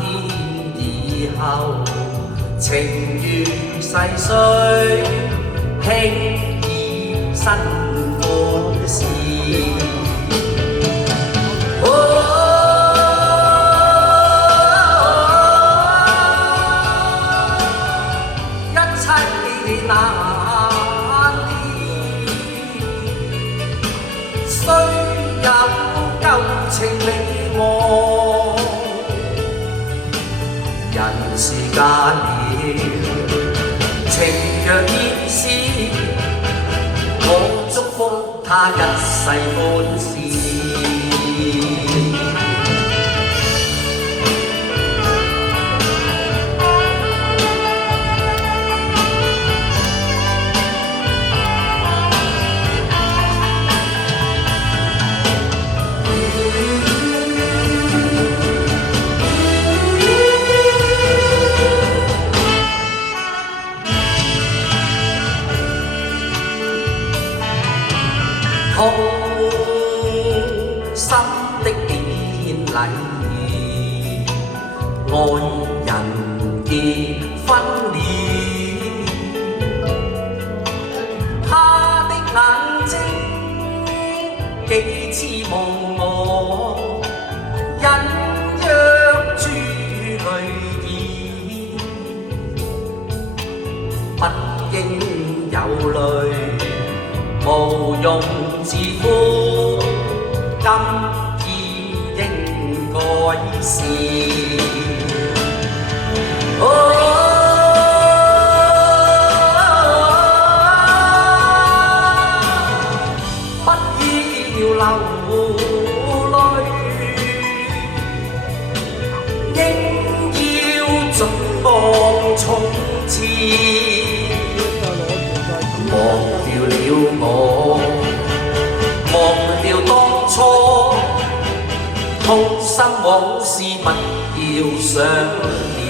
天以後，情緣逝碎，輕易新歡事。難辨，雖有舊情未忘，人世間了，情若煙消，我祝福他一世歡笑。痛心的典禮，愛人結婚了，他的眼睛幾次望我，隱約珠淚意，不應有淚。無用自負，今天應該是。不要流淚，應要盡忘從前。忘掉了我，忘掉當初，痛心往事不要想念。